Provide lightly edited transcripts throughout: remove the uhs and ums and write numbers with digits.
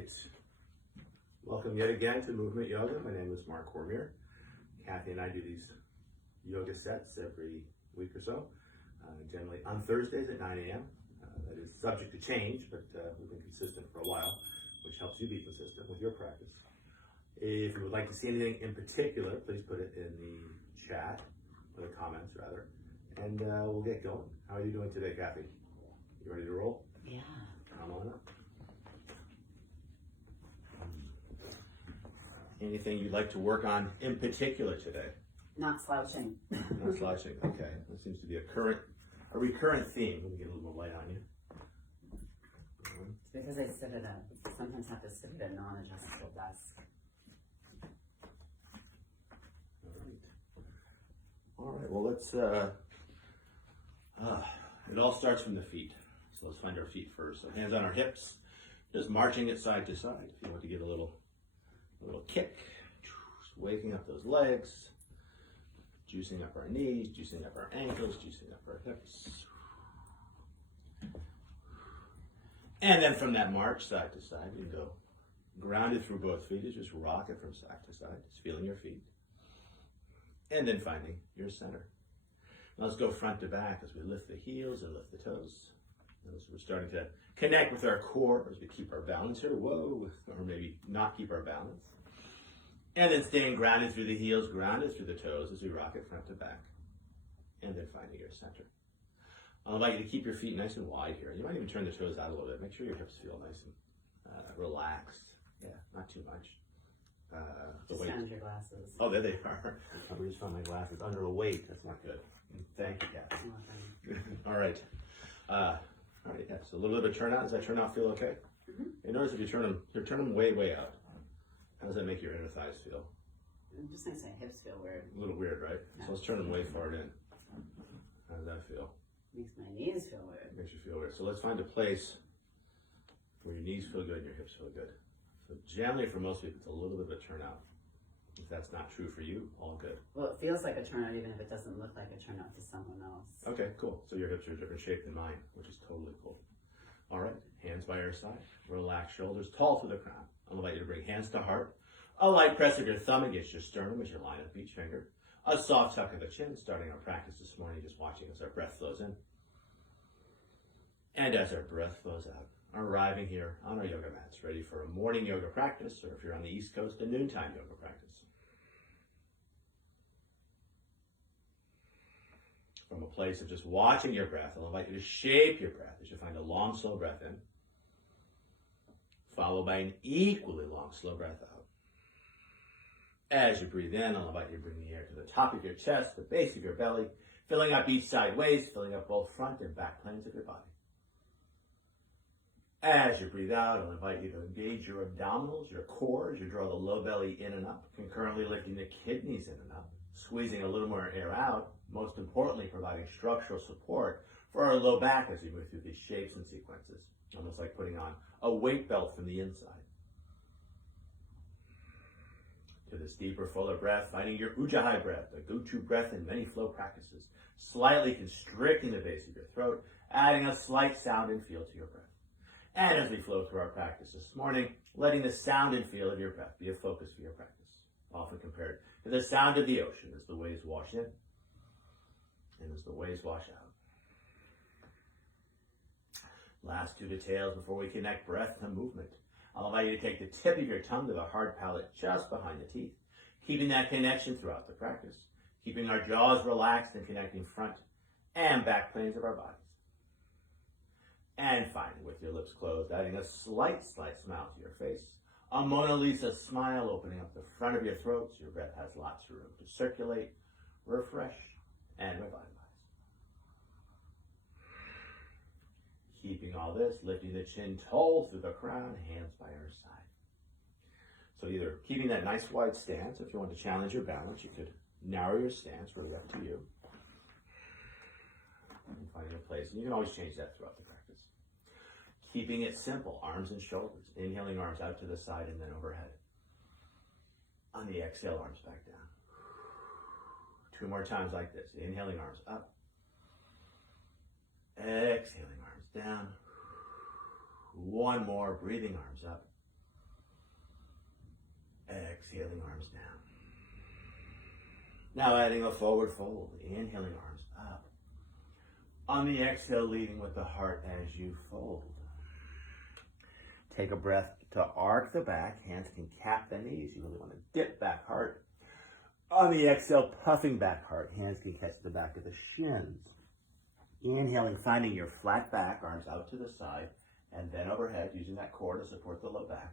right. Welcome yet again to Movement Yoga. My name is Mark Cormier. Kathy and I do these yoga sets every week or so, generally on Thursdays at 9 a.m. That is subject to change, but we've been consistent for a while, which helps you be consistent with your practice. If you would like to see anything in particular, please put it in the chat, or the comments rather, and we'll get going. How are you doing today, Kathy? You ready to roll? Yeah. Come on up. Anything you'd like to work on in particular today? Not slouching. Not slouching. Okay, that seems to be a recurrent theme. Let me get a little more light on you. It's because I sometimes have to sit at a non-adjustable desk. All right. Well, let's. It all starts from the feet. So let's find our feet first. So hands on our hips, just marching it side to side. If you want to get a little kick, just waking up those legs, juicing up our knees, juicing up our ankles, juicing up our hips. And then from that march side to side, you can go grounded through both feet. You just rock it from side to side, just feeling your feet. And then finding your center. Now let's go front to back as we lift the heels and lift the toes. As we're starting to connect with our core as we keep our balance here. Whoa, or maybe not keep our balance. And then staying grounded through the heels, grounded through the toes as we rock it front to back. And then finding your center. I'll invite you to keep your feet nice and wide here. You might even turn the toes out a little bit. Make sure your hips feel nice and relaxed. Yeah, not too much. Just found your glasses. Oh, there they are. I just found my glasses under a weight. That's not good. Thank you, Kathy. All right. All right, yeah, so a little bit of turnout. Does that turnout feel okay? Mm-hmm. You notice if you turn them way, way out. How does that make your inner thighs feel? I'm just going to say hips feel weird. A little weird, right? Yeah. So let's turn them way far in. How does that feel? Makes my knees feel weird. Makes you feel weird. So let's find a place where your knees feel good and your hips feel good. So generally for most people, it's a little bit of a turnout. If that's not true for you, all good. Well, it feels like a turnout even if it doesn't look like a turnout to someone else. Okay, cool. So your hips are a different shape than mine, which is totally cool. All right, hands by your side. Relax shoulders, tall through the crown. I'll invite you to bring hands to heart. A light press of your thumb against your sternum as you line up each finger. A soft tuck of the chin, starting our practice this morning, just watching as our breath flows in. And as our breath flows out, arriving here on our yoga mats, ready for a morning yoga practice, or if you're on the East Coast, a noontime yoga practice. From a place of just watching your breath, I'll invite you to shape your breath as you find a long, slow breath in, followed by an equally long, slow breath out. As you breathe in, I'll invite you to bring the air to the top of your chest, the base of your belly, filling up each side waist, filling up both front and back planes of your body. As you breathe out, I'll invite you to engage your abdominals, your core, as you draw the low belly in and up, concurrently lifting the kidneys in and up, squeezing a little more air out, most importantly, providing structural support for our low back as we move through these shapes and sequences, almost like putting on a weight belt from the inside. To this deeper, fuller breath, finding your Ujjayi breath, a go-to breath in many flow practices, slightly constricting the base of your throat, adding a slight sound and feel to your breath. And as we flow through our practice this morning, letting the sound and feel of your breath be a focus for your practice, often compared to the sound of the ocean as the waves wash in and as the waves wash out. Last two details before we connect breath to movement. I'll invite you to take the tip of your tongue to the hard palate just behind the teeth, keeping that connection throughout the practice, keeping our jaws relaxed and connecting front and back planes of our bodies. And finally, with your lips closed, adding a slight smile to your face, a Mona Lisa smile opening up the front of your throat so your breath has lots of room to circulate, refresh, and revitalize. Keeping all this, lifting the chin tall through the crown, hands by our side. So either keeping that nice wide stance, if you want to challenge your balance, you could narrow your stance, really up to you. And finding a place, and you can always change that throughout the practice. Keeping it simple, arms and shoulders, inhaling arms out to the side and then overhead. On the exhale, arms back down. 2 more times like this, inhaling arms up. Exhaling arms down. 1 more, breathing arms up. Exhaling, arms down. Now adding a forward fold. Inhaling, arms up. On the exhale, leading with the heart as you fold. Take a breath to arc the back. Hands can cap the knees. You really want to dip back heart. On the exhale, puffing back heart. Hands can catch the back of the shins. Inhaling, finding your flat back, arms out to the side, and then overhead, using that core to support the low back.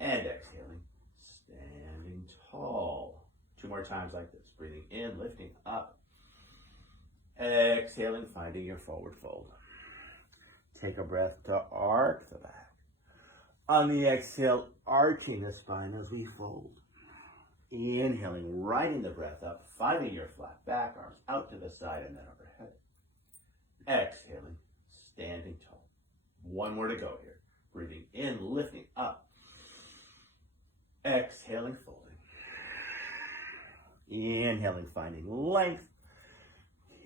And exhaling, standing tall. 2 more times like this. Breathing in, lifting up. Exhaling, finding your forward fold. Take a breath to arc the back. On the exhale, arching the spine as we fold. Inhaling, riding the breath up, finding your flat back, arms out to the side and then overhead. Exhaling, standing tall. 1 more to go here. Breathing in, lifting up. Exhaling, folding. Inhaling, finding length.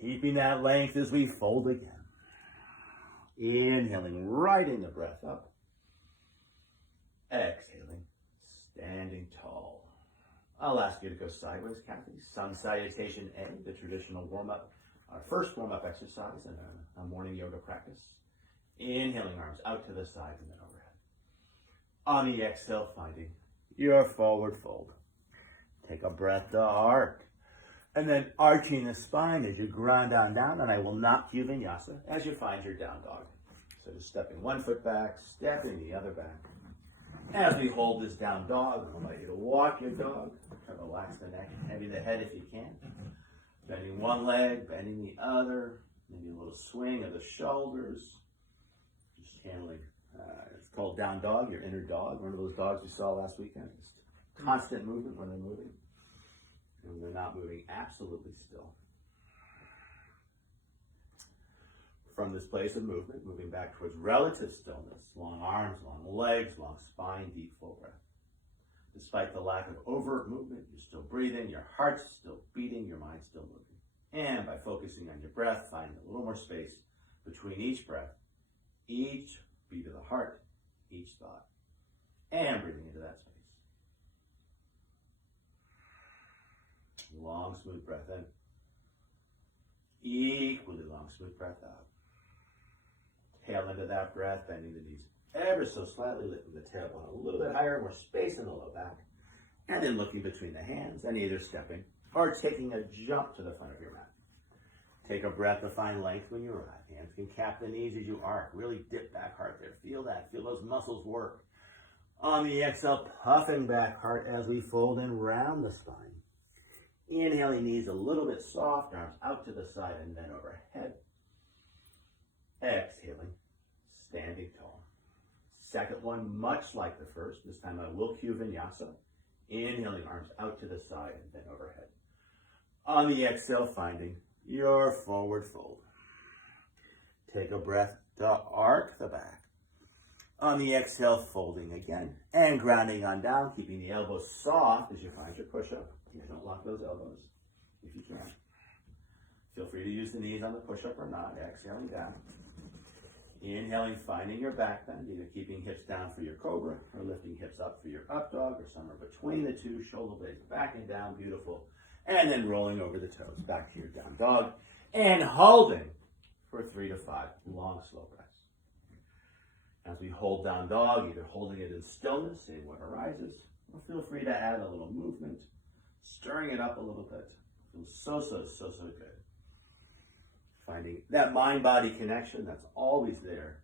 Keeping that length as we fold again. Inhaling, riding the breath up. Exhaling, standing tall. I'll ask you to go sideways, Kathy. Sun salutation A, the traditional warm-up, our first warm-up exercise in a morning yoga practice. Inhaling, arms out to the side and then overhead. On the exhale, finding your forward fold. Take a breath to arc. And then arching the spine as you ground down, and I will not cue vinyasa as you find your down dog. So just stepping 1 foot back, stepping the other back. As we hold this down dog, I'll invite you to walk your dog. Try to relax the neck, heavy the head if you can. Bending one leg, bending the other. Maybe a little swing of the shoulders. Just channeling. It's called down dog, your inner dog. One of those dogs we saw last weekend. Just constant movement when they're moving. And when they're not moving, absolutely still. From this place of movement, moving back towards relative stillness, long arms, long legs, long spine, deep full breath. Despite the lack of overt movement, you're still breathing, your heart's still beating, your mind's still moving. And by focusing on your breath, finding a little more space between each breath, each beat of the heart, each thought, and breathing into that space. Long, smooth breath in. Equally long, smooth breath out. Tail into that breath, bending the knees ever so slightly, lifting the tailbone a little bit higher, more space in the low back. And then looking between the hands and either stepping or taking a jump to the front of your mat. Take a breath to find length when you arrive. Hands can cap the knees as you arc. Really dip back heart there. Feel that. Feel those muscles work. On the exhale, puffing back heart as we fold and round the spine. Inhaling, knees a little bit soft, arms out to the side and then overhead. Exhaling, standing tall. Second one, much like the first. This time I will cue vinyasa. Inhaling, arms out to the side and then overhead. On the exhale, finding your forward fold. Take a breath to arc the back. On the exhale, folding again and grounding on down, keeping the elbows soft as you find your push-up. Don't lock those elbows if you can. Feel free to use the knees on the push-up or not. Exhaling down. Inhaling, finding your back bend, either keeping hips down for your cobra or lifting hips up for your up dog or somewhere between the two, shoulder blades back and down, beautiful. And then rolling over the toes, back to your down dog. And holding for 3 to 5 long, slow breaths. As we hold down dog, either holding it in stillness, seeing what arises, or feel free to add a little movement, stirring it up a little bit. Feels so good. Finding that mind-body connection that's always there.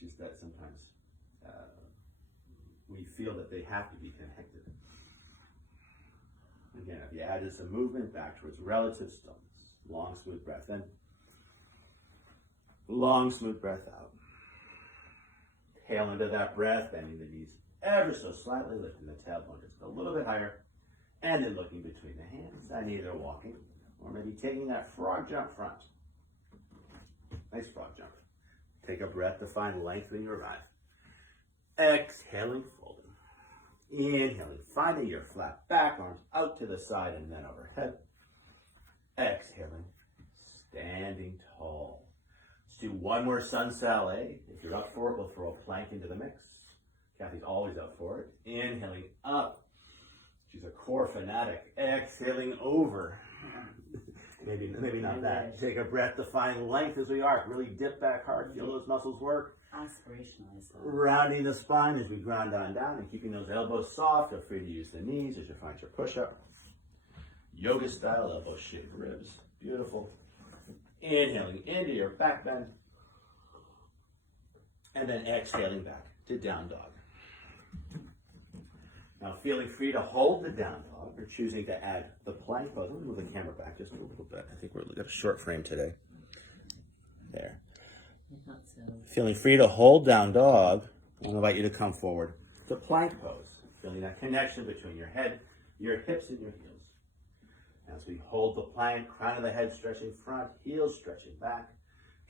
Just that sometimes we feel that they have to be connected. Again, if you added some movement back towards relative stillness. Long, smooth breath in. Long, smooth breath out. Tail into that breath, bending the knees ever so slightly, lifting the tailbone just a little bit higher. And then looking between the hands and either walking or maybe taking that frog jump front. Nice frog jump. Take a breath to find length when you arrive. Exhaling, folding. Inhaling, finding your flat back, arms out to the side and then overhead. Exhaling, standing tall. Let's do one more sun sal A. If you're up for it, we'll throw a plank into the mix. Kathy's always up for it. Inhaling up. She's a core fanatic. Exhaling over. maybe not that. Take a breath to find length as we arc. Really dip back hard. Feel those muscles work. Aspirationally so. Rounding the spine as we ground on down and keeping those elbows soft. Feel free to use the knees as you find your push-up. Yoga style, elbow shaped ribs. Beautiful. Inhaling into your back bend. And then exhaling back to down dog. Now feeling free to hold the down dog or choosing to add the plank pose. Let me move the camera back just a little bit. I think we've got a short frame today. There. I thought so. Feeling free to hold down dog. I invite you to come forward to plank pose. Feeling that connection between your head, your hips, and your heels. As we hold the plank, crown of the head stretching front, heels stretching back,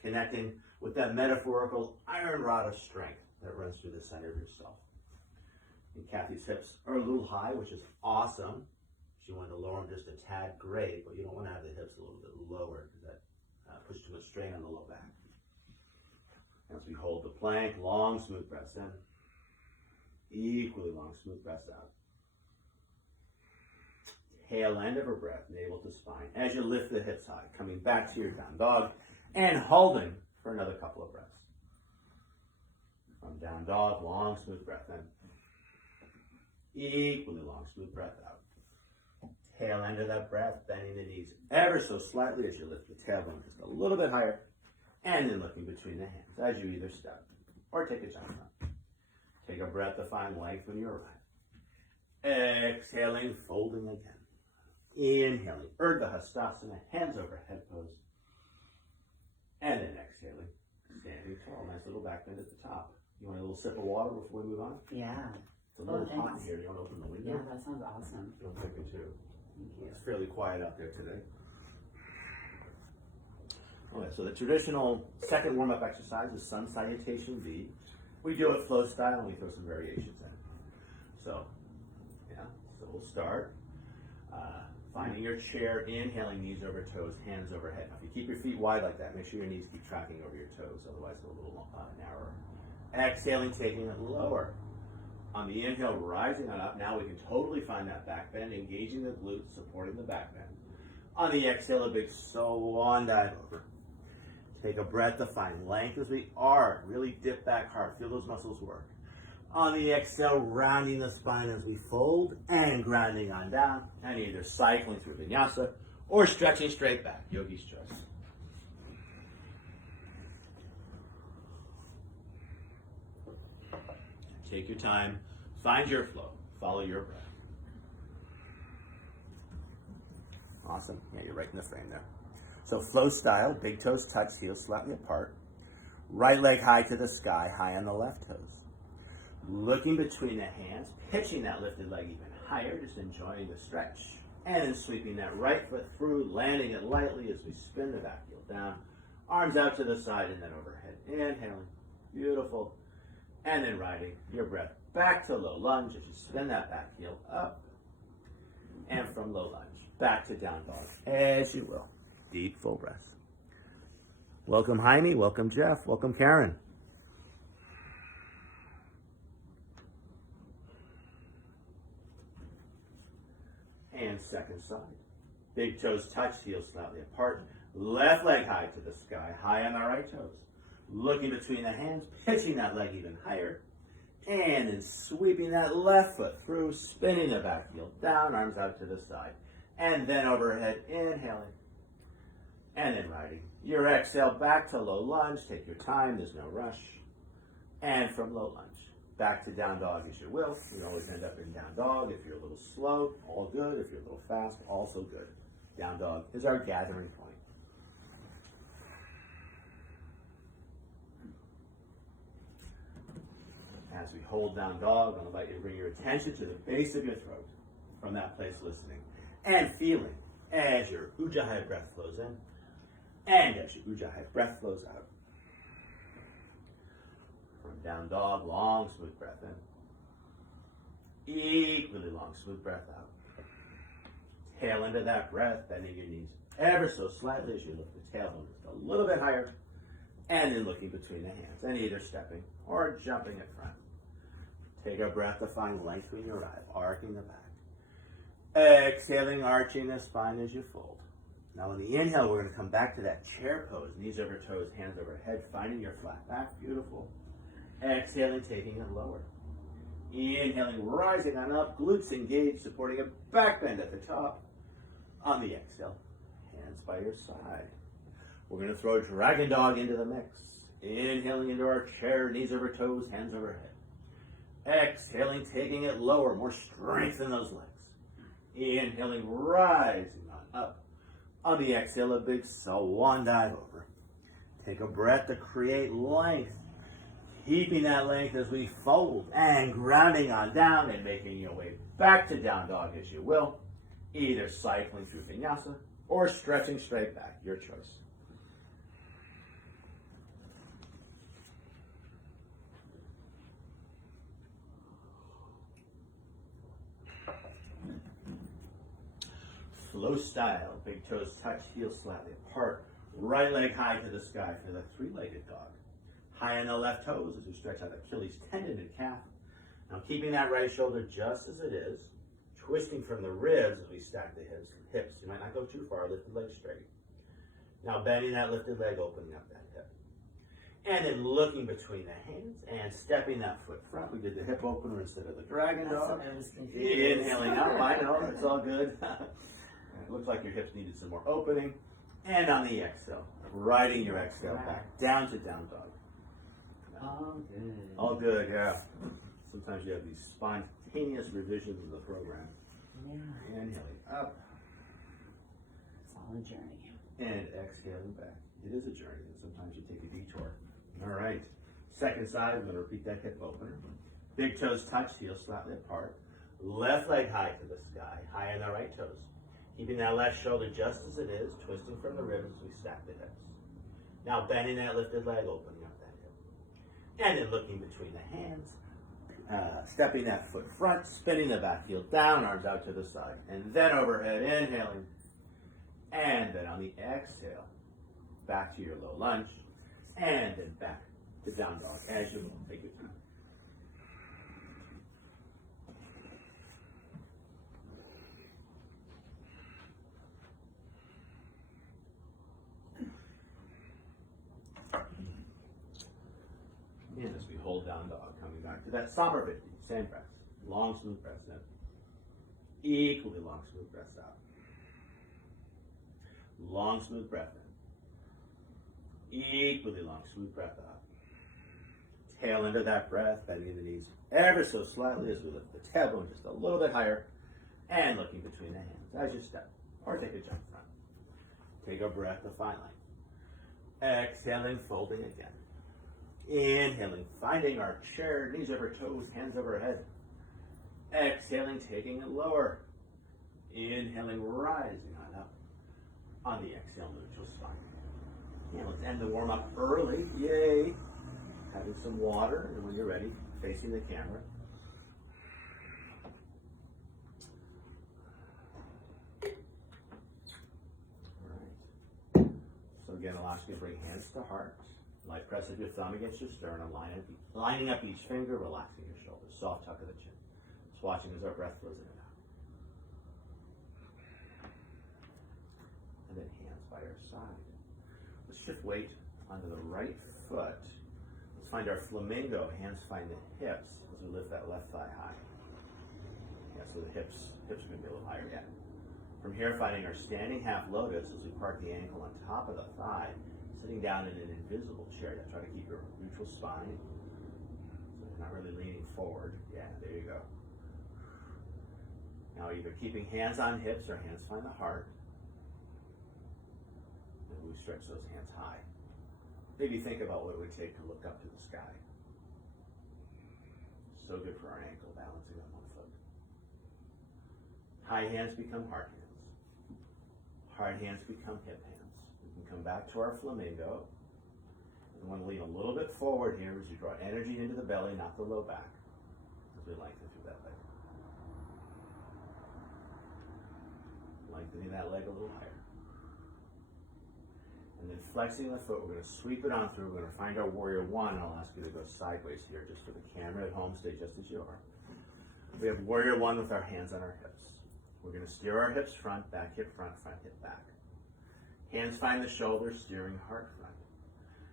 connecting with that metaphorical iron rod of strength that runs through the center of yourself. And Kathy's hips are a little high, which is awesome. She wanted to lower them just a tad, great, but you don't want to have the hips a little bit lower because that puts too much strain on the low back. As we hold the plank, long, smooth breaths in. Equally long, smooth breaths out. Tail end of a breath, navel to spine. As you lift the hips high, coming back to your down dog and holding for another couple of breaths. From down dog, long, smooth breath in. Equally long, smooth breath out. Tail end of that breath, bending the knees ever so slightly as you lift the tailbone just a little bit higher. And then looking between the hands as you either step or take a jump up. Take a breath to find length when you arrive. Exhaling, folding again. Inhaling, Urdhva Hastasana, hands over head pose. And then exhaling, standing tall. Nice little back bend at the top. You want a little sip of water before we move on? Yeah. It's a little hot in thanks. here. Do you want to open the window? Yeah, that sounds awesome. I'm thinking too. Thank you. It's fairly quiet out there today. Okay, so the traditional second warm-up exercise is Sun Salutation V. We do it flow style and we throw some variations in. So we'll start. Finding your chair, inhaling knees over toes, hands overhead. Now, if you keep your feet wide like that, make sure your knees keep tracking over your toes, otherwise they're a little narrower. Exhaling, taking it lower. On the inhale, rising on up. Now we can totally find that back bend, engaging the glutes, supporting the back bend. On the exhale, a big swan dive over. Take a breath to find length as we arc. Really dip back hard. Feel those muscles work. On the exhale, rounding the spine as we fold and grounding on down. And either cycling through vinyasa or stretching straight back. Yogi stretch. Take your time. Find your flow. Follow your breath. Awesome. Yeah, you're right in the frame there. So flow style, big toes touch, heels slightly apart. Right leg high to the sky, high on the left toes. Looking between the hands, pitching that lifted leg even higher, just enjoying the stretch. And then sweeping that right foot through, landing it lightly as we spin the back heel down. Arms out to the side and then overhead. Inhaling. Beautiful. And then riding your breath back to low lunge as you spin that back heel up. And from low lunge, back to down dog, as you will. Deep, full breaths. Welcome, Jaime. Welcome, Jeff. Welcome, Karen. And second side. Big toes touch, heels slightly apart. Left leg high to the sky, high on the right toes. Looking between the hands, pitching that leg even higher. And then sweeping that left foot through, spinning the back heel down, arms out to the side. And then overhead, inhaling. And then riding. Your exhale back to low lunge. Take your time, there's no rush. And from low lunge, back to down dog as you will. We always end up in down dog. If you're a little slow, all good. If you're a little fast, also good. Down dog is our gathering point. As we hold down dog, I'll invite you to bring your attention to the base of your throat. From that place, listening and feeling as your Ujjayi breath flows in and as your Ujjayi breath flows out. From down dog, long, smooth breath in. Equally long, smooth breath out. Tail end of that breath, bending your knees ever so slightly as you lift the tailbone just a little bit higher. And then looking between the hands and either stepping or jumping in front. Take a breath to find length when you arrive, arcing the back. Exhaling, arching the spine as you fold. Now on the inhale, we're going to come back to that chair pose. Knees over toes, hands over head, finding your flat back. Beautiful. Exhaling, taking it lower. Inhaling, rising on up, glutes engaged, supporting a back bend at the top. On the exhale, hands by your side. We're going to throw Dragon Dog into the mix. Inhaling into our chair, knees over toes, hands over head. Exhaling, taking it lower, more strength in those legs. Inhaling, rising on up. On the exhale, a big swan dive over. Take a breath to create length. Keeping that length as we fold and grounding on down and making your way back to down dog as you will. Either cycling through vinyasa or stretching straight back, your choice. Flow style, big toes touch, heels slightly apart. Right leg high to the sky for the three-legged dog. High on the left toes as we stretch out Achilles tendon and calf. Now keeping that right shoulder just as it is. Twisting from the ribs as we stack the hips. You might not go too far, lift the leg straight. Now bending that lifted leg, opening up that hip. And then looking between the hands and stepping that foot front. We did the hip opener instead of the dragon dog. Inhaling up, I know, it's all good. It looks like your hips needed some more opening. And on the exhale, riding your exhale back down to down dog. All good. All good, yeah. Sometimes you have these spontaneous revisions of the program. Yeah. Inhaling up It's all a journey. and exhaling back. It is a journey, and sometimes you take a detour. All right. Second side, I'm going to repeat that hip opener. Big toes touch, heels slightly apart. Left leg high to the sky, high on the right toes. Keeping that left shoulder just as it is, twisting from the ribs as we stack the hips. Now bending that lifted leg, opening up that hip. And then looking between the hands, stepping that foot front, spinning the back heel down, arms out to the side. And then overhead, inhaling. And then on the exhale, back to your low lunge. And then back to down dog as you will. Take your time. And as we hold down dog, coming back to that somber 50, same breath. Long, smooth breaths in. Equally long, smooth breaths out. Long, smooth breath in. Equally long, smooth breath out. Tail into that breath, bending the knees ever so slightly as we lift the tailbone just a little bit higher and looking between the hands as you step or take a jump front. Take a breath to find length. Exhaling, folding again. Inhaling, finding our chair, knees over toes, hands over head. Exhaling, taking it lower. Inhaling, rising on up. On the exhale, neutral spine. And let's end the warm up early. Yay! Having some water, and when you're ready, facing the camera. All right. So again, I'll ask you to bring hands to heart. Light press of your thumb against your sternum, lining up each finger, relaxing your shoulders. Soft tuck of the chin. Just watching as our breath flows in and out. And then hands by our side. Let's shift weight onto the right foot. Let's find our flamingo. Hands find the hips as we lift that left thigh high. Yeah, so the hips are going to be a little higher again. From here, finding our standing half lotus as we park the ankle on top of the thigh. Sitting down in an invisible chair to try to keep your neutral spine. So you're not really leaning forward. Yeah, there you go. Now either keeping hands on hips or hands find the heart. And we stretch those hands high. Maybe think about what it would take to look up to the sky. So good for our ankle, balancing on one foot. High hands become heart hands. Hard hands become hip hands. Come back to our flamingo. We want to lean a little bit forward here as you draw energy into the belly, not the low back, as we lengthen through that leg. Lengthening that leg a little higher. And then flexing the foot, we're going to sweep it on through. We're going to find our warrior one, and I'll ask you to go sideways here, just for the camera at home. Stay just as you are. We have warrior one with our hands on our hips. We're going to steer our hips front, hip front, hip back. Hands find the shoulders, steering heart front.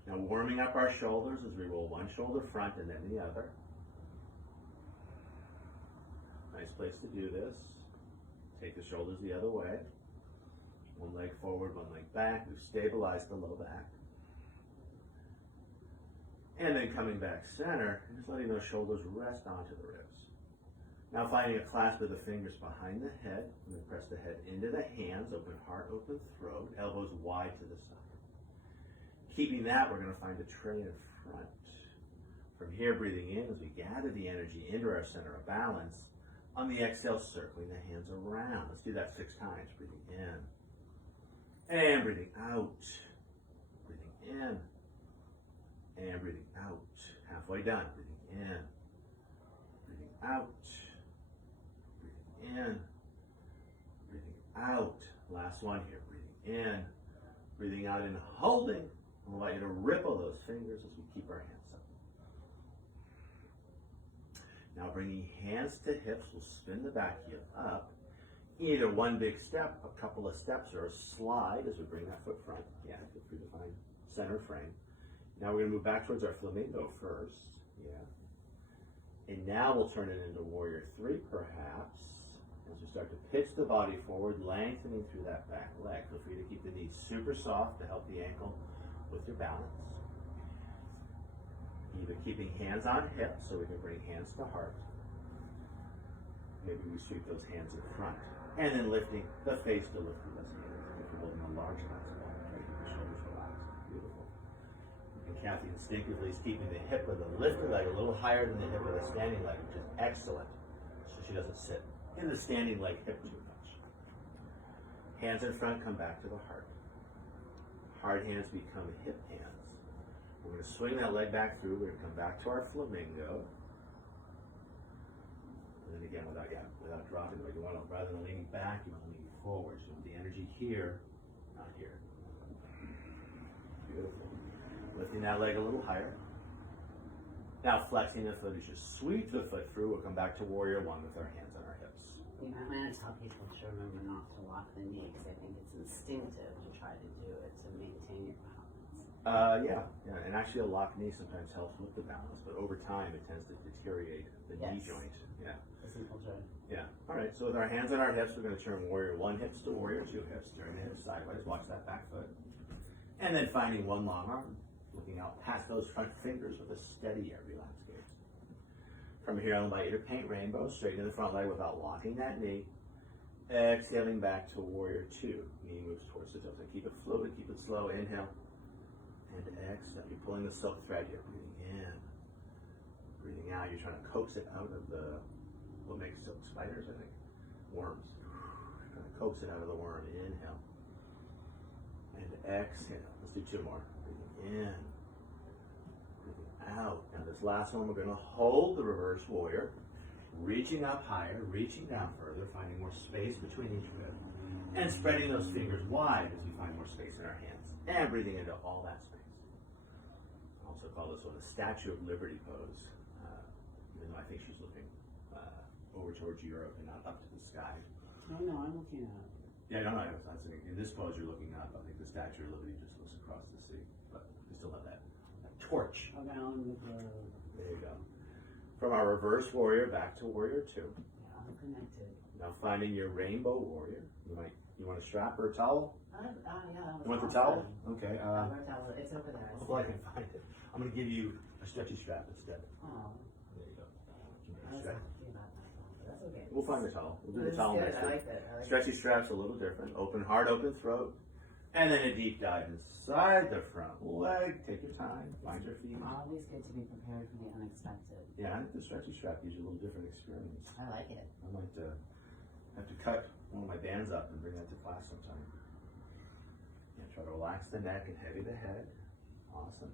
Now warming up our shoulders as we roll one shoulder front and then the other. Nice place to do this. Take the shoulders the other way. One leg forward, one leg back. We've stabilized the low back. And then coming back center, and just letting those shoulders rest onto the ribs. Now finding a clasp of the fingers behind the head. I'm going to press the head into the hands, open heart, open throat, elbows wide to the side. Keeping that, we're going to find a tray in front. From here, breathing in as we gather the energy into our center of balance. On the exhale, circling the hands around. Let's do that 6 times. Breathing in. And breathing out. Breathing in. And breathing out. Halfway done. Breathing in. Breathing out. Breathing in. Breathing out. Last one here. Breathing in. Breathing out and holding. I'll allow you to ripple those fingers as we keep our hands up. Now bringing hands to hips, we'll spin the back heel up. Either one big step, a couple of steps, or a slide as we bring that foot front. Yeah, feel free to find center frame. Now we're going to move back towards our flamingo first. Yeah. And now we'll turn it into warrior 3 perhaps. As we start to pitch the body forward, lengthening through that back leg. Feel free to keep the knees super soft to help the ankle with your balance. Either keeping hands on hips so we can bring hands to heart. Maybe we sweep those hands in front. And then lifting the face to lift those hands. If you're holding a large glass of water, try to keep the shoulders relaxed. Beautiful. And Kathy instinctively is keeping the hip of the lifted leg a little higher than the hip of the standing leg, which is excellent. So she doesn't sit in the standing leg hip too much. Hands in front, come back to the heart. Hard hands become hip hands. We're going to swing that leg back through. We're going to come back to our flamingo. And then again, without dropping the leg, you want to, rather than leaning back, you want to lean forward. So the energy here, not here. Beautiful. Lifting that leg a little higher. Now flexing the foot, you just sweep the foot through. We'll come back to warrior 1 with our hands on our hips. You know, I'm going to tell people to remember not to lock the knee because I think it's instinctive to try to do it to maintain your balance. Yeah, and actually a locked knee sometimes helps with the balance, but over time it tends to deteriorate the knee joint. Yeah. A simple joint. Yeah. All right. So with our hands on our hips, we're going to turn warrior 1 hips to warrior 2 hips. Turn the hips sideways. Watch that back foot, and then finding one long arm, looking out past those front fingers with a steady, relaxed gaze. From here, I'll invite you to paint rainbows, straighten the front leg without locking that knee. Exhaling back to warrior 2. Knee moves towards the toes. So keep it fluid, keep it slow. Inhale. And exhale. You're pulling the silk thread here. Breathing in. Breathing out. You're trying to coax it out of the, what makes silk spiders, I think? Worms. You're trying to coax it out of the worm. Inhale. And exhale. Let's do 2 more. Breathing in. Breathing out. Now this last one, we're going to hold the reverse warrior. Reaching up higher, reaching down further, finding more space between each rib. And spreading those fingers wide as we find more space in our hands. And breathing into all that space. I also call this one the Statue of Liberty pose. Even though I think she's looking over towards Europe and not up to the sky. Oh no, I'm looking at it. Yeah, no, I was thinking in this pose you're looking up. I think the Statue of Liberty just looks across the sea. But we still have that torch. Around with the... There you go. From our reverse warrior back to warrior 2. Yeah, I'm connected. Now finding your rainbow warrior. You want a strap or a towel? Yeah, that was You want the awesome. towel? Okay. Towel. It's over there. Well, I can find it. I'm going to give you a stretchy strap instead. Oh, There you go. I was happy about that one, but that's okay. We'll find the towel. We'll do This the is towel good. next I week. like it. I like Stretchy strap's a little different. Open heart, open throat. And then a deep dive inside the front leg. Take your time. Find your feet. Always good to be prepared for the unexpected. Yeah, I think the stretchy strap gives you a little different experience. I like it. I might have to cut one of my bands up and bring that to class sometime. Yeah, try to relax the neck and heavy the head. Awesome.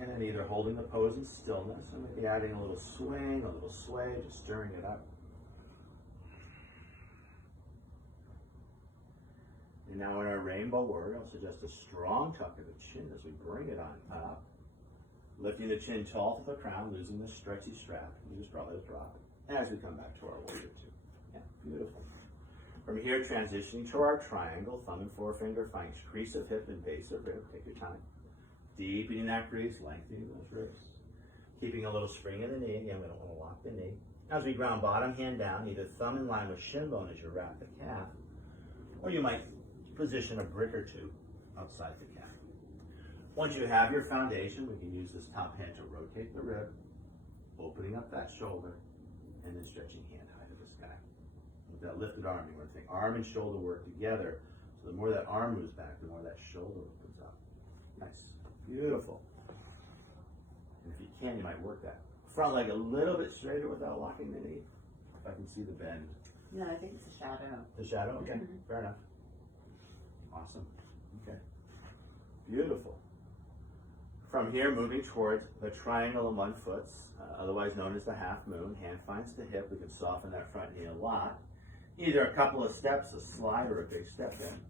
And then either holding the pose in stillness or maybe adding a little swing, a little sway, just stirring it up. And now in our rainbow warrior, I'll suggest a strong tuck of the chin as we bring it on up. Lifting the chin tall to the crown, losing the stretchy strap. You just probably drop it as we come back to our warrior two. Yeah, beautiful. From here, transitioning to our triangle, thumb and forefinger finds crease of hip and base of rib. Take your time. Deepening that crease, lengthening those ribs. Keeping a little spring in the knee. Again, we don't want to lock the knee. As we ground bottom hand down, either thumb in line with shin bone as you wrap the calf, or you might position a brick or two outside the calf. Once you have your foundation, we can use this top hand to rotate the rib, opening up that shoulder, and then stretching hand high to the sky. With that lifted arm, you want to think arm and shoulder work together. So the more that arm moves back, the more that shoulder opens up. Nice. Beautiful. And if you can, you might work that front leg a little bit straighter without locking the knee. If I can see the bend. No, I think it's a shadow. The shadow? Okay, fair enough. Awesome. Okay. Beautiful. From here, moving towards the triangle in 1 foot, otherwise known as the half moon. Hand finds the hip. We can soften that front knee a lot. Either a couple of steps, a slide, or a big step in.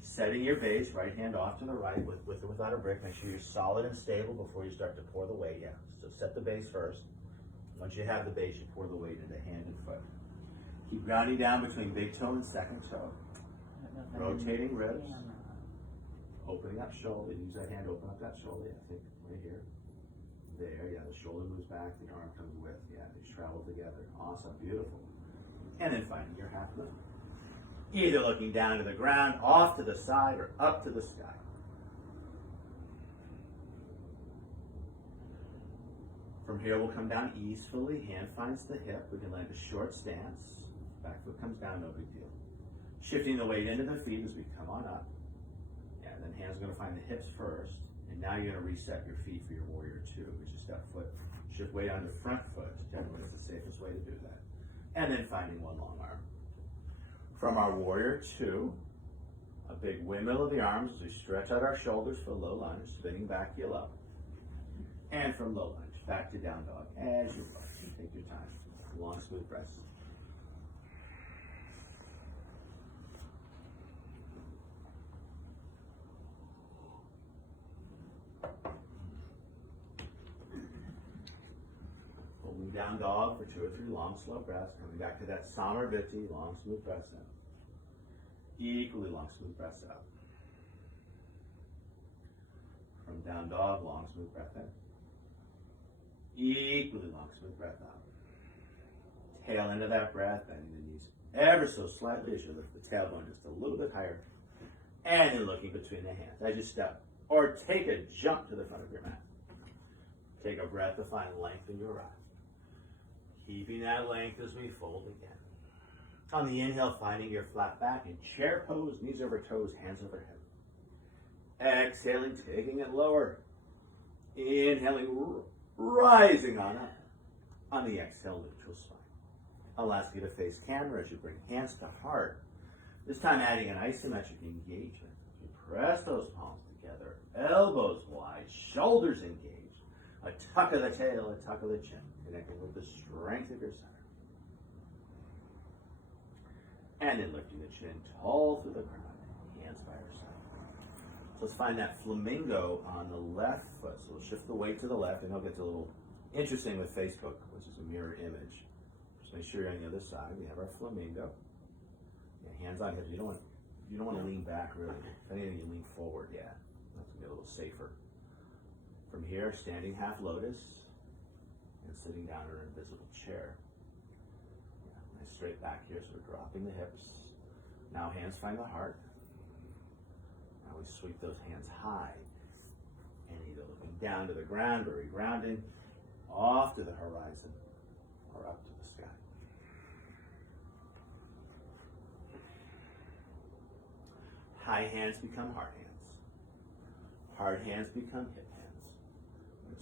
Setting your base, right hand off to the right, with or without a brick. Make sure you're solid and stable before you start to pour the weight. Yeah. So set the base first. Once you have the base, you pour the weight into hand and foot. Keep grounding down between big toe and second toe. Rotating ribs. Opening up shoulder. Use that hand to open up that shoulder. Yeah, think right here. There, yeah, the shoulder moves back, the arm comes with. Yeah, they travel together. Awesome, beautiful. And then finding your half moon. Either looking down to the ground, off to the side, or up to the sky. From here, we'll come down easefully. Hand finds the hip. We can land a short stance. Back foot comes down, no big deal. Shifting the weight into the feet as we come on up. Yeah, then hands are going to find the hips first. And now you're going to reset your feet for your warrior two, which is step foot. Shift weight on the front foot. Generally, it's the safest way to do that. And then finding one long arm. From our warrior two, a big windmill of the arms as we stretch out our shoulders for low lunge, spinning back heel up. And from low lunge, back to down dog as you brush. Take your time. Long, smooth breaths. Holding down dog for 2 or 3 long, slow breaths. Coming back to that Samarviti, long, smooth breaths in. Equally long, smooth breaths out. From down dog, long, smooth breath in. Equally long, smooth breath out. Tail into that breath, bending the knees ever so slightly as you lift the tailbone just a little bit higher. And then looking between the hands as you step or take a jump to the front of your mat. Take a breath to find length in your ride. Keeping that length as we fold again. On the inhale, finding your flat back in chair pose, knees over toes, hands over hip. Exhaling, taking it lower. Inhaling, rising on up. On the exhale, neutral spine. I'll ask you to face camera as you bring hands to heart. This time adding an isometric engagement. You press those palms together, elbows wide, shoulders engaged. A tuck of the tail, a tuck of the chin, connecting with the strength of your center. And then lifting the chin tall through the crown, hands by your side. So let's find that flamingo on the left foot. So we'll shift the weight to the left, and it'll get a little interesting with Facebook, which is a mirror image. Just make sure you're on the other side. We have our flamingo. Yeah, hands on hips. You don't want to lean back really. If anything, you lean forward. Yeah, that's gonna get a little safer. From here, standing half lotus and sitting down in an invisible chair. Yeah, nice straight back here, so we're dropping the hips. Now hands find the heart. Now we sweep those hands high and either looking down to the ground or regrounding, off to the horizon or up to the sky. High hands become hard hands. Hard hands become hip hands.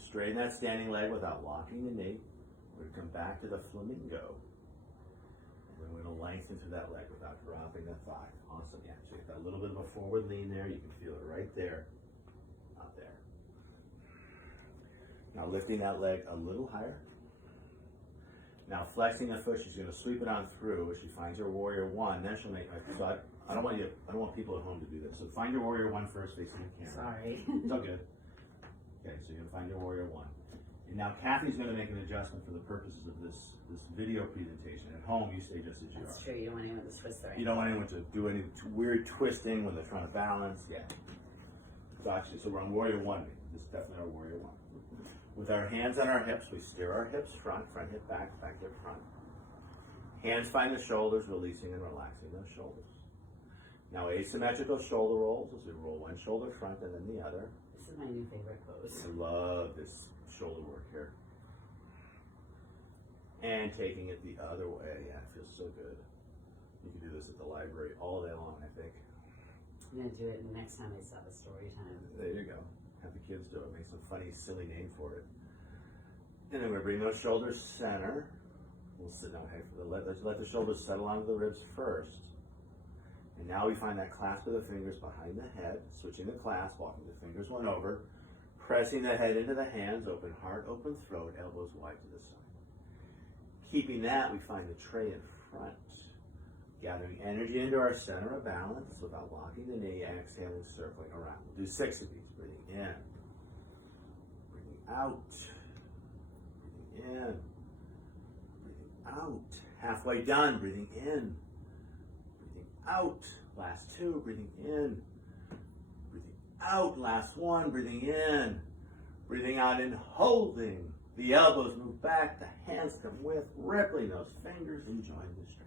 Straighten that standing leg without locking the knee. We're going to come back to the flamingo. And then we're going to lengthen through that leg without dropping the thigh. Awesome. Yeah, so you get that little bit of a forward lean there. You can feel it right there, not there. Now lifting that leg a little higher. Now flexing the foot, she's going to sweep it on through as she finds her warrior one. Then she'll make I don't want people at home to do this. So find your warrior one first, facing the camera. Sorry. It's all good. Okay, so you're gonna find your warrior one. And now Kathy's gonna make an adjustment for the purposes of this video presentation. At home, you stay just as you That's are. true. You don't want anyone to twist their You don't want anyone to do any weird twisting when they're trying to balance. Yeah. Gotcha. So we're on warrior one. This is definitely our warrior one. With our hands on our hips, we steer our hips front hip back hip front. Hands find the shoulders, releasing and relaxing those shoulders. Now asymmetrical shoulder rolls as we roll one shoulder front and then the other. This is my new favorite pose. I love this shoulder work here. And taking it the other way. Yeah, it feels so good. You can do this at the library all day long, I think. I'm gonna do it next time I have a story time. There you go. Have the kids do it. Make some funny, silly name for it. And then we're bring those shoulders center. We'll sit down. Okay, let's let the shoulders settle onto the ribs first. And now we find that clasp of the fingers behind the head, switching the clasp, walking the fingers one over, pressing the head into the hands, open heart, open throat, elbows wide to the side. Keeping that, we find the tray in front. Gathering energy into our center of balance without locking the knee, exhaling, circling around. We'll do 6 of these. Breathing in, breathing out, breathing in, breathing out. Halfway done, breathing in, breathing out. Last 2, breathing in, breathing out. Last 1, breathing in, breathing out and holding. The elbows move back, the hands come with, rippling those fingers, enjoying the stretch.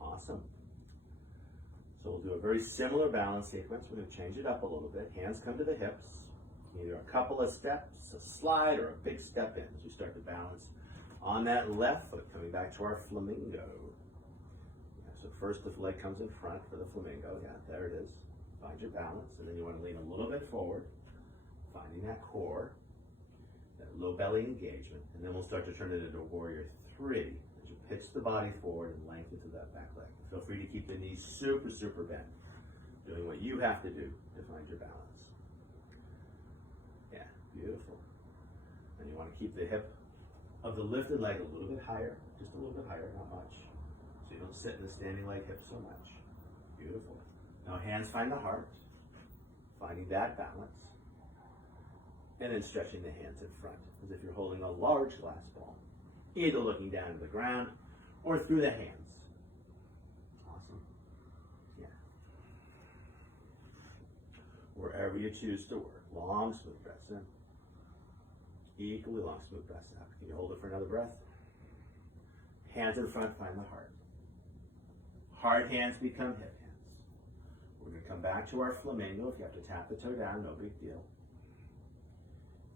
Awesome. So we'll do a very similar balance sequence. We're going to change it up a little bit. Hands come to the hips. Either a couple of steps, a slide, or a big step in as we start to balance on that left foot, coming back to our flamingo. Yeah, so first the leg comes in front for the flamingo. Yeah, there it is. Find your balance, and then you want to lean a little bit forward, finding that core, that low belly engagement, and then we'll start to turn it into warrior 3. As you pitch the body forward and lengthen to that back leg. Feel free to keep the knees super, super bent, doing what you have to do to find your balance. Yeah, beautiful. And you want to keep the hip of the lifted leg a little bit higher, just a little bit higher, not much. So you don't sit in the standing leg hip so much. Beautiful. Now hands find the heart, finding that balance, and then stretching the hands in front, as if you're holding a large glass ball, either looking down to the ground or through the hands. Awesome. Yeah. Wherever you choose to work. Long, smooth breaths in. Equally long, smooth breaths out. Can you hold it for another breath? Hands in front, find the heart. Hard hands become hip hands. We're going to come back to our flamingo. If you have to tap the toe down, no big deal.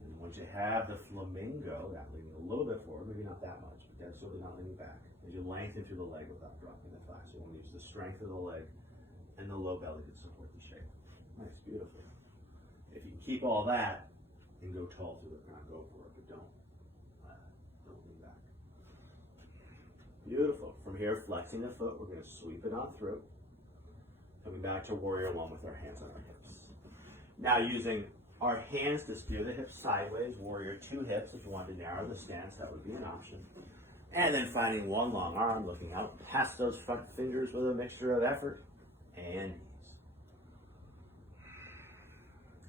And once you have the flamingo, that leaning a little bit forward, maybe not that much, but that's really not leaning back. As you lengthen through the leg without dropping the thigh. So you want to use the strength of the leg and the low belly to support the shape. Nice, beautiful. If you can keep all that and go tall through the ground, go for it, but don't lean back. Beautiful. From here, flexing the foot, we're going to sweep it on through. Coming back to warrior 1 with our hands on our hips. Now using our hands to steer the hips sideways, warrior 2 hips. If you want to narrow the stance, that would be an option. And then finding one long arm, looking out past those front fingers with a mixture of effort and ease.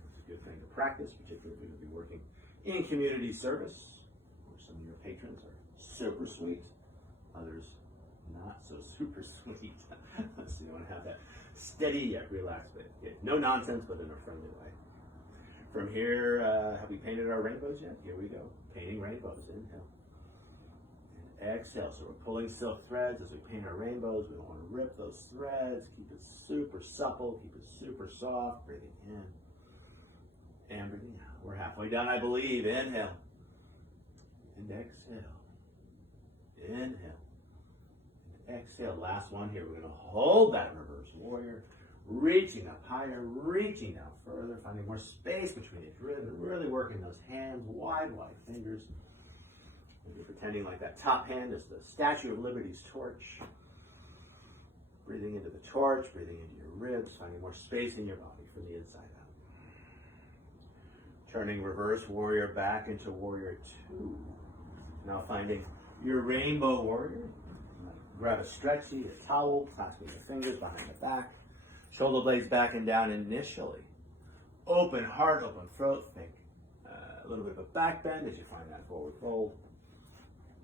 It's a good thing to practice, particularly if you're going to be working in community service, where some of your patrons are super sweet, others not so super sweet. So you want to have that steady yet relaxed bit. No nonsense, but in a friendly way. From here, have we painted our rainbows yet? Here we go. Painting rainbows. Inhale. And exhale. So we're pulling silk threads as we paint our rainbows. We don't want to rip those threads. Keep it super supple. Keep it super soft. Breathing in. And breathing out. We're halfway done, I believe. Inhale. And exhale. Inhale. And exhale. Last one here. We're going to hold that reverse warrior. Reaching up higher, reaching out further, finding more space between each rib, and really working those hands, wide fingers. And you're pretending like that top hand is the Statue of Liberty's torch. Breathing into the torch, breathing into your ribs, finding more space in your body from the inside out. Turning reverse warrior back into warrior 2. Now finding your rainbow warrior. Grab a stretchy, a towel, clasping the fingers behind the back. Shoulder blades back and down initially. Open heart, open throat. Think a little bit of a back bend as you find that forward fold.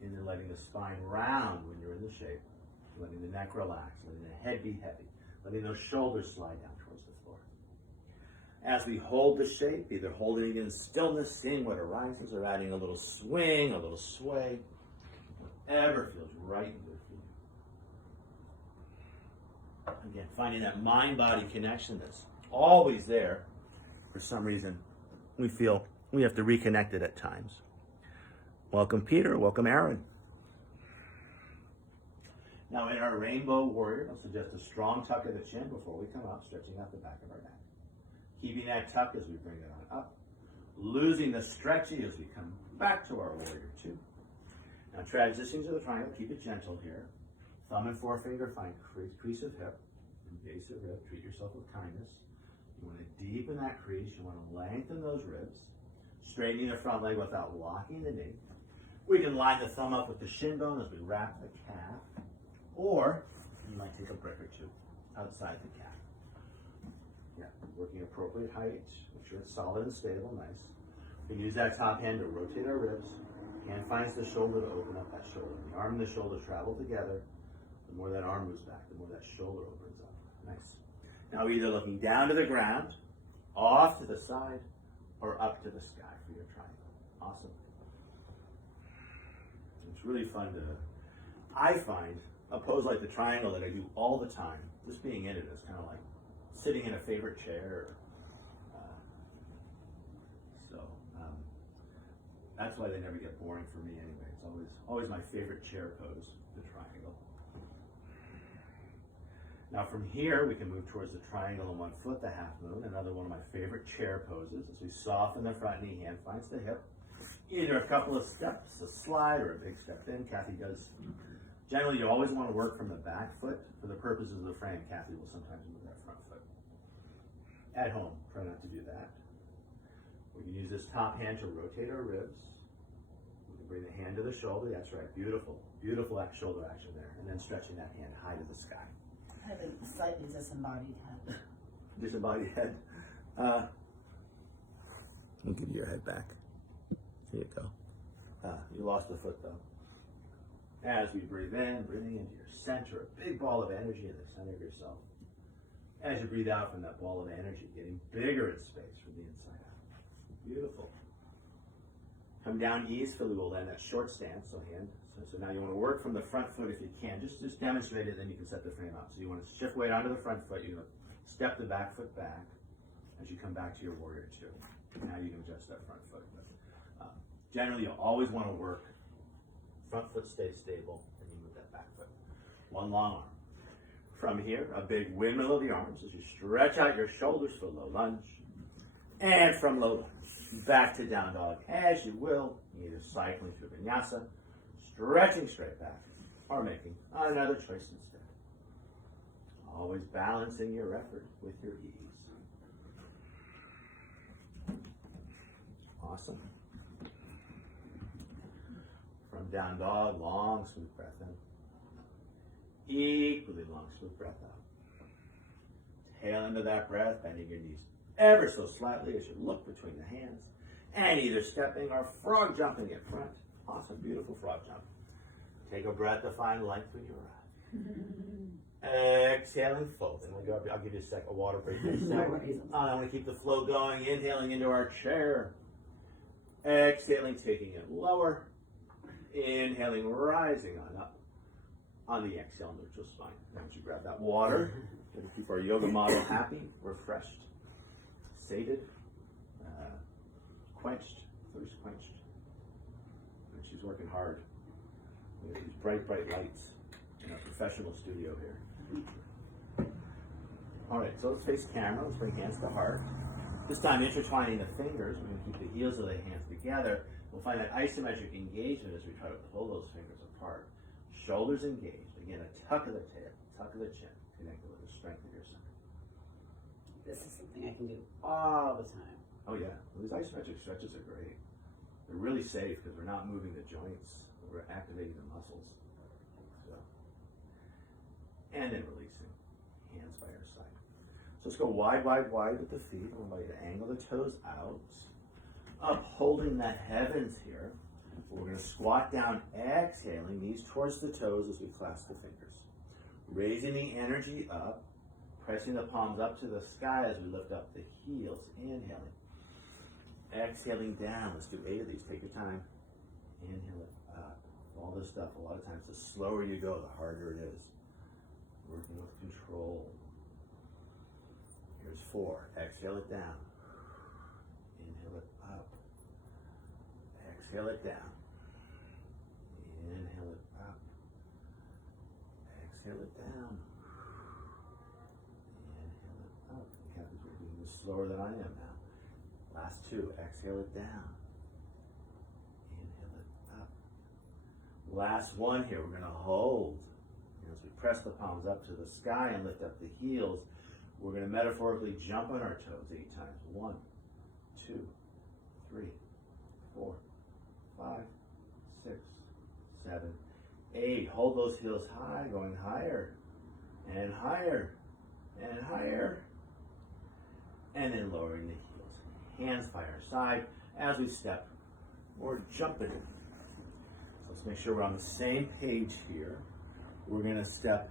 And then letting the spine round when you're in the shape. Letting the neck relax, letting the head be heavy. Letting those shoulders slide down towards the floor. As we hold the shape, either holding it in stillness, seeing what arises, or adding a little swing, a little sway. Whatever feels right and good for you. Again, finding that mind-body connection that's always there. For some reason, we feel we have to reconnect it at times. Welcome, Peter. Welcome, Aaron. Now, in our Rainbow Warrior, I'll suggest a strong tuck of the chin before we come up, stretching out the back of our neck. Keeping that tuck as we bring it on up. Losing the stretchy as we come back to our Warrior 2. Now, transitioning to the triangle, keep it gentle here. Thumb and forefinger find crease of hip, and base of rib. Treat yourself with kindness. You want to deepen that crease. You want to lengthen those ribs. Straightening the front leg without locking the knee. We can line the thumb up with the shin bone as we wrap the calf. Or you might take a brick or two outside the calf. Yeah, working appropriate height. Make sure it's solid and stable. Nice. We can use that top hand to rotate our ribs. Hand finds the shoulder to open up that shoulder. The arm and the shoulder travel together. The more that arm moves back, the more that shoulder opens up. Nice. Now either looking down to the ground, off to the side, or up to the sky for your triangle. Awesome. It's really fun to, I find, a pose like the triangle that I do all the time, just being in it is kind of like sitting in a favorite chair. That's why they never get boring for me anyway. It's always my favorite chair pose, the triangle. Now from here, we can move towards the triangle on one foot, the half moon, another one of my favorite chair poses. As we soften the front knee, hand finds the hip. Either a couple of steps, a slide, or a big step in. Kathy does. Generally, you always want to work from the back foot. For the purposes of the frame, Kathy will sometimes move that front foot. At home, try not to do that. We can use this top hand to rotate our ribs. We can bring the hand to the shoulder. That's right. Beautiful. Beautiful shoulder action there. And then stretching that hand high to the sky. I have a slightly disembodied head. Disembodied head. I'll give you your head back. Here you go. You lost the foot though. As we breathe in, breathing into your center, a big ball of energy in the center of yourself. As you breathe out from that ball of energy, getting bigger in space from the inside out. Beautiful. Come down easefully, we'll land that short stance, so now you want to work from the front foot if you can. Just demonstrate it, then you can set the frame up. So you want to shift weight onto the front foot, you're going to step the back foot back as you come back to your Warrior 2. Now you can adjust that front foot. But, generally, you always want to work. Front foot stays stable, and you move that back foot. One long arm. From here, a big windmill of the arms as you stretch out your shoulders for low lunge. And from low lunge, back to down dog as you will, either cycling through vinyasa, stretching straight back, or making another choice instead. Always balancing your effort with your ease. Awesome. From down dog, long, smooth breath in. Equally long, smooth breath out. Tail into that breath, bending your knees ever so slightly as you look between the hands. And either stepping or frog jumping in front. Awesome, beautiful frog jump. Take a breath to find length when you're out. Exhaling, folding. I'll give you a water break in a second. I want to keep the flow going. Inhaling into our chair. Exhaling, taking it lower. Inhaling, rising on up. On the exhale, neutral spine. Now once you grab that water, to keep our yoga model happy, refreshed, sated, quenched, thirst quenched. And she's working hard. We have these bright, bright lights in our professional studio here. All right, so let's face camera. Let's bring hands to heart. This time, intertwining the fingers. We're going to keep the heels of the hands together. We'll find that isometric engagement as we try to pull those fingers apart. Shoulders engaged. Again, a tuck of the tail, tuck of the chin, connected with the strength of your center. This is something I can do all the time. Oh yeah, well, these isometric stretches are great. They're really safe because we're not moving the joints, we're activating the muscles. So, and then releasing. Hands by your side. So let's go wide, wide, wide with the feet. I want you to angle the toes out. Upholding the heavens here. We're going to squat down, exhaling, knees towards the toes as we clasp the fingers. Raising the energy up, pressing the palms up to the sky as we lift up the heels. Inhaling. Exhaling down. Let's do 8 of these. Take your time. Inhale it up. All this stuff, a lot of times, the slower you go, the harder it is. Working with control. Here's 4. Exhale it down. Inhale it up. Exhale it down. Inhale it up. Exhale it down. Inhale it up. Captains, we're doing this slower than I am now. Last 2. Exhale it down. Inhale it up. Last 1 here. We're going to hold. As we press the palms up to the sky and lift up the heels, we're going to metaphorically jump on our toes 8 times. 1, 2, 3, 4, 5, 6, 7, 8. Hold those heels high, going higher and higher and higher. And then lowering the heels. Hands by our side as we step or jump it. So let's make sure we're on the same page here. We're going to step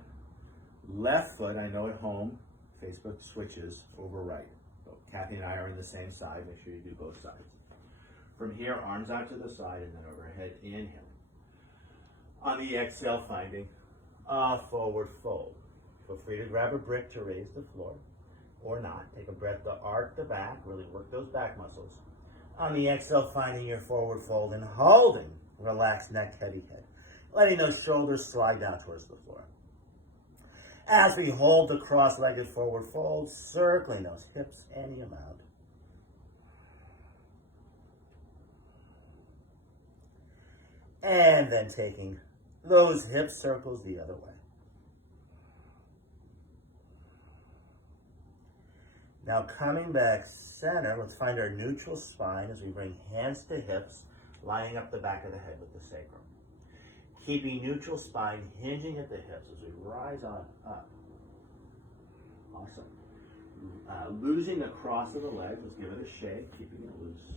left foot. I know at home, Facebook switches over right. So Kathy and I are on the same side. Make sure you do both sides. From here, arms out to the side and then overhead. Inhaling. On the exhale, finding a forward fold. Feel free to grab a brick to raise the floor or not. Take a breath to arc the back. Really work those back muscles. On the exhale, finding your forward fold and holding. Relaxed neck, heavy head. Letting those shoulders slide down towards the floor. As we hold the cross-legged forward fold, circling those hips any amount. And then taking those hip circles the other way. Now coming back center, let's find our neutral spine as we bring hands to hips, lining up the back of the head with the sacrum. Keeping neutral spine hinging at the hips as we rise on up. Awesome. Losing the cross of the legs. Let's give it a shake, keeping it loose.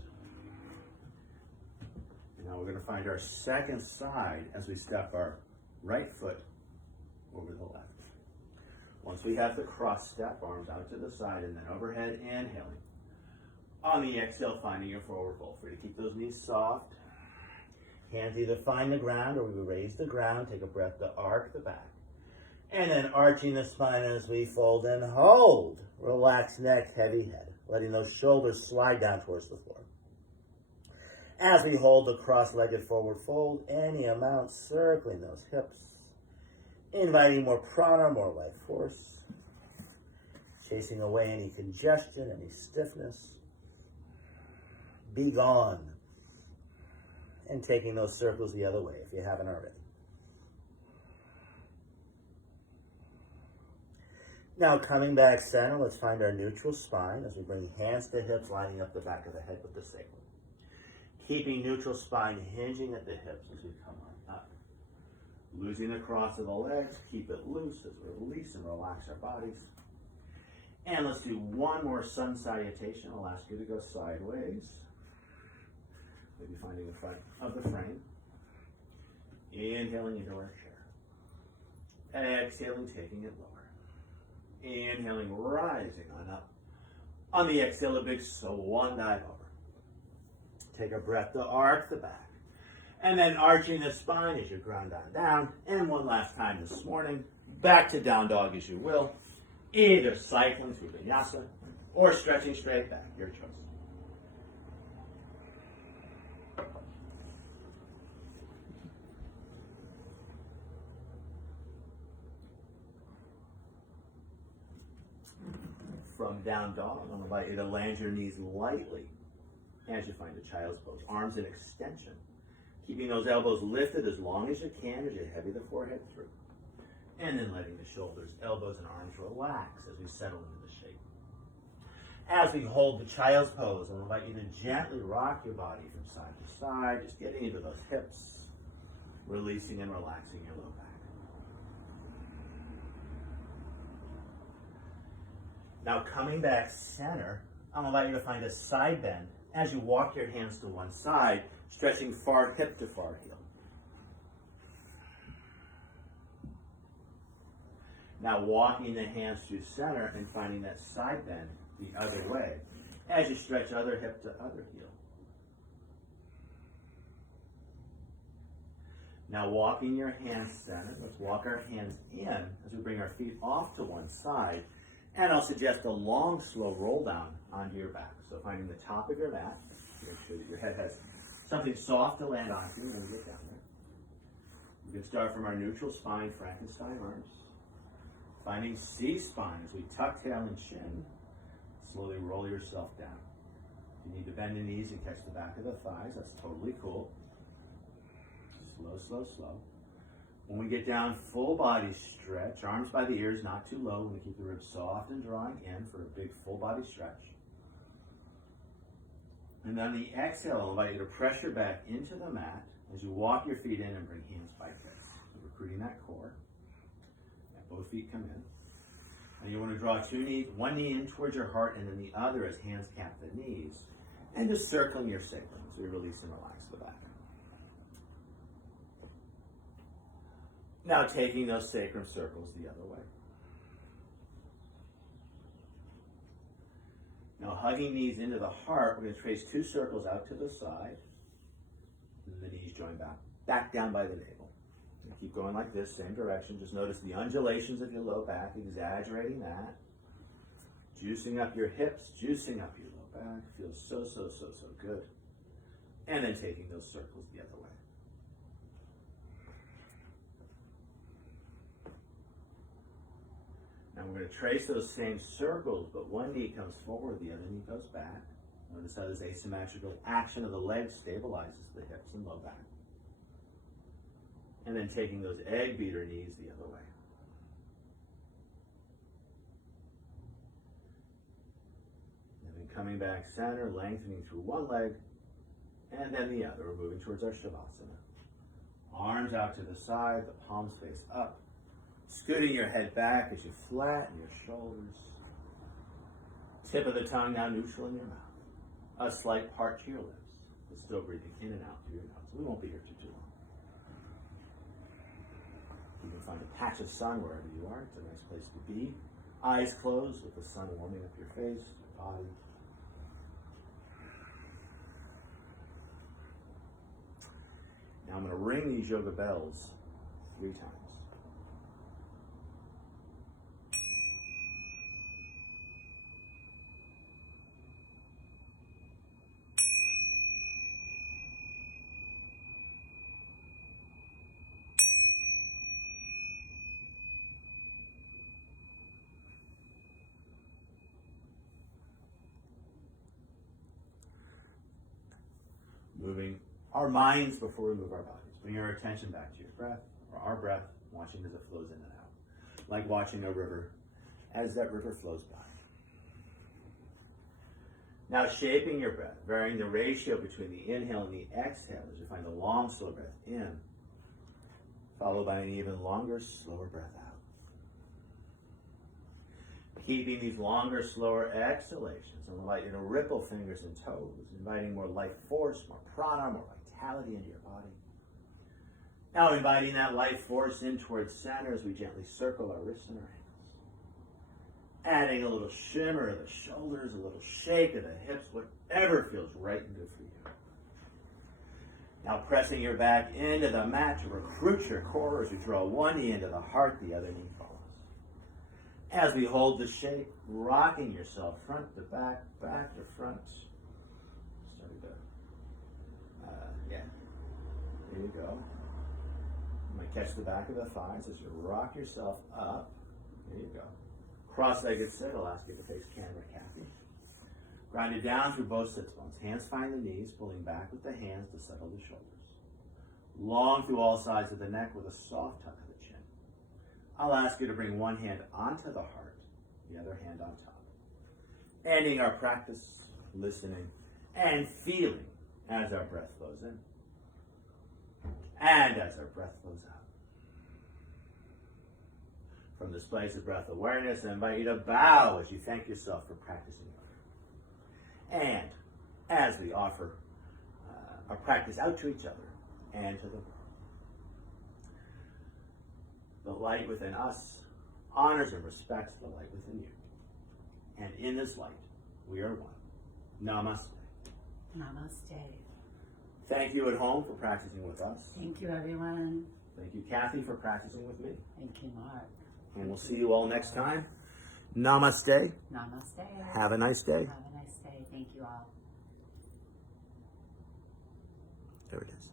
And now we're going to find our second side as we step our right foot over the left. Once we have the cross step, arms out to the side and then overhead, inhaling. On the exhale, finding your forward fold. Free to keep those knees soft. Hands either find the ground or we raise the ground. Take a breath to arc the back. And then arching the spine as we fold and hold. Relaxed neck, heavy head. Letting those shoulders slide down towards the floor. As we hold the cross-legged forward fold, any amount, circling those hips. Inviting more prana, more life force. Chasing away any congestion, any stiffness. Be gone. And taking those circles the other way if you haven't already. Now coming back center, let's find our neutral spine as we bring hands to hips, lining up the back of the head with the sacrum. Keeping neutral spine hinging at the hips as we come on up. Losing the cross of the legs, keep it loose as we release and relax our bodies. And let's do one more sun salutation. I'll ask you to go sideways. Maybe finding the front of the frame. Inhaling into our chair. Exhaling, taking it lower. Inhaling, rising on up. On the exhale, a big swan dive over. Take a breath to arc the back. And then arching the spine as you ground on down. And one last time this morning, back to down dog as you will. Either cycling through vinyasa or stretching straight back, your choice. From down dog, I'm going to invite you to land your knees lightly as you find a child's pose. Arms in extension. Keeping those elbows lifted as long as you can as you heavy the forehead through. And then letting the shoulders, elbows, and arms relax as we settle into the shape. As we hold the child's pose, I'll invite you to gently rock your body from side to side, just getting into those hips, releasing and relaxing your low back. Now coming back center, I'm gonna invite you to find a side bend as you walk your hands to one side, stretching far hip to far heel. Now walking the hands to center and finding that side bend the other way as you stretch other hip to other heel. Now walking your hands center, let's walk our hands in as we bring our feet off to one side. And I'll suggest a long, slow roll down onto your back. So finding the top of your mat, make sure that your head has something soft to land onto when you get down there. You can start from our neutral spine, Frankenstein arms. Finding C-spine as we tuck tail and chin. Slowly roll yourself down. If you need to bend the knees and catch the back of the thighs, that's totally cool. Slow, slow, slow. When we get down, full body stretch. Arms by the ears, not too low. We keep the ribs soft and drawing in for a big full body stretch. And then the exhale, I'll invite you to pressure back into the mat as you walk your feet in and bring hands by hips. So recruiting that core. Yeah, both feet come in. And you want to draw two knees, one knee in towards your heart and then the other as hands cap the knees. And just circling your sacrum so you release and relax the back. Now taking those sacrum circles the other way. Now hugging knees into the heart, we're going to trace two circles out to the side. And the knees join back down by the navel. And keep going like this, same direction. Just notice the undulations of your low back, exaggerating that. Juicing up your hips, juicing up your low back. Feels so, so, so, so good. And then taking those circles the other way. Now we're going to trace those same circles, but one knee comes forward, the other knee goes back. Notice how this asymmetrical action of the legs stabilizes the hips and low back. And then taking those egg beater knees the other way. And then coming back center, lengthening through one leg, and then the other. We're moving towards our Shavasana. Arms out to the side, the palms face up. Scooting your head back as you flatten your shoulders. Tip of the tongue now neutral in your mouth. A slight part to your lips, but still breathing in and out through your nose. We won't be here too long. You can find a patch of sun wherever you are. It's a nice place to be. Eyes closed with the sun warming up your face, your body. Now I'm going to ring these yoga bells 3 times. Moving our minds before we move our bodies. Bring our attention back to your breath, or our breath, watching as it flows in and out. Like watching a river as that river flows by. Now shaping your breath, varying the ratio between the inhale and the exhale as you find a long, slow breath in, followed by an even longer, slower breath out. Keeping these longer, slower exhalations. I'll invite you to ripple fingers and toes, inviting more life force, more prana, more vitality into your body. Now inviting that life force in towards center as we gently circle our wrists and our hands. Adding a little shimmer of the shoulders, a little shake of the hips, whatever feels right and good for you. Now pressing your back into the mat to recruit your core as we draw one knee into the heart, the other knee follows. As we hold the shake, rocking yourself front to back, back to front. Starting to, there you go. You might catch the back of the thighs as you rock yourself up. There you go. Cross-legged sit, I'll ask you to face camera Kathy. Grind it down through both sits bones. Hands find the knees, pulling back with the hands to settle the shoulders. Long through all sides of the neck with a soft tuck of the chin. I'll ask you to bring one hand onto the heart, the other hand on top. Ending our practice, listening, and feeling as our breath flows in. And as our breath flows out. from this place of breath awareness, I invite you to bow as you thank yourself for practicing. And as we offer our practice out to each other and to the world, the light within us honors and respects the light within you. And in this light, we are one. Namaste. Namaste. Thank you at home for practicing with us. Thank you, everyone. Thank you, Kathy, for practicing with me. Thank you, Mark. And we'll see you all next time. Namaste. Namaste. Have a nice day. Have a nice day. Thank you all. There it is.